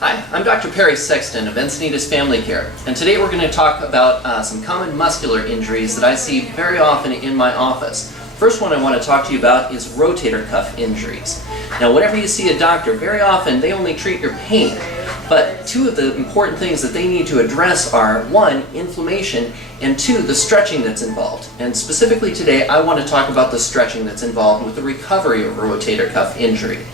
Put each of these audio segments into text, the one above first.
Hi, I'm Dr. Perry Sexton of Encinitas Family Care, and today we're going to talk about some common muscular injuries that I see very often in my office. First one I want to talk to you about is rotator cuff injuries. Now, whenever you see a doctor, very often they only treat your pain, but two of the important things that they need to address are, one, inflammation, and two, the stretching that's involved. And specifically today, I want to talk about the stretching that's involved with the recovery of a rotator cuff injury.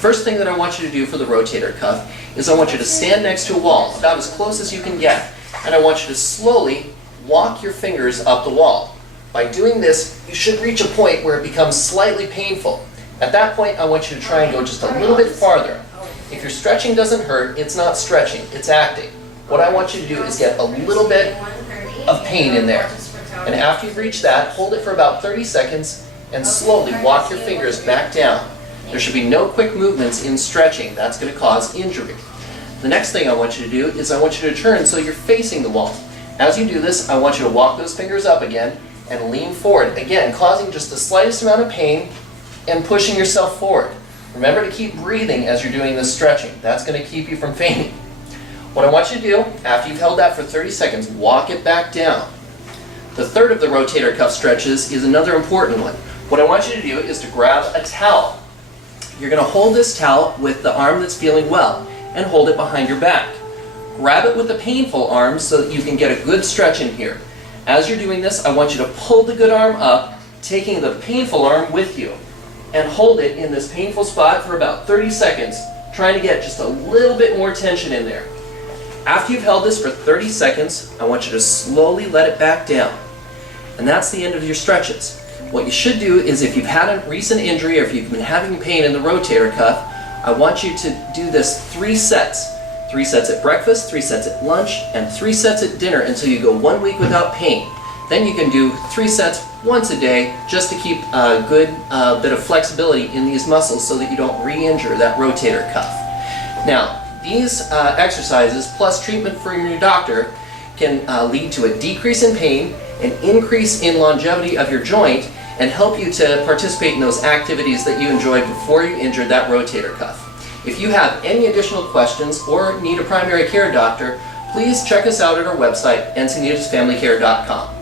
First thing that I want you to do for the rotator cuff is I want you to stand next to a wall, about as close as you can get, and I want you to slowly walk your fingers up the wall. By doing this, you should reach a point where it becomes slightly painful. At that point, I want you to try and go just a little bit farther. If your stretching doesn't hurt, it's not stretching, it's acting. What I want you to do is get a little bit of pain in there. And after you've reached that, hold it for about 30 seconds and slowly walk your fingers back down. There should be no quick movements in stretching. That's going to cause injury. The next thing I want you to do is I want you to turn so you're facing the wall. As you do this, I want you to walk those fingers up again and lean forward, again causing just the slightest amount of pain and pushing yourself forward. Remember to keep breathing as you're doing this stretching. That's going to keep you from fainting. What I want you to do, after you've held that for 30 seconds, walk it back down. The third of the rotator cuff stretches is another important one. What I want you to do is to grab a towel. You're going to hold this towel with the arm that's feeling well and hold it behind your back. Grab it with the painful arm so that you can get a good stretch in here. As you're doing this, I want you to pull the good arm up, taking the painful arm with you, and hold it in this painful spot for about 30 seconds, trying to get just a little bit more tension in there. After you've held this for 30 seconds, I want you to slowly let it back down. And that's the end of your stretches. What you should do is, if you've had a recent injury or if you've been having pain in the rotator cuff, I want you to do this 3 sets. 3 sets at breakfast, 3 sets at lunch, and 3 sets at dinner until you go 1 week without pain. Then you can do 3 sets once a day just to keep a good bit of flexibility in these muscles so that you don't re-injure that rotator cuff. Now, these exercises plus treatment from your doctor can lead to a decrease in pain, an increase in longevity of your joint, and help you to participate in those activities that you enjoyed before you injured that rotator cuff. If you have any additional questions or need a primary care doctor, please check us out at our website, encinitasfamilycare.com.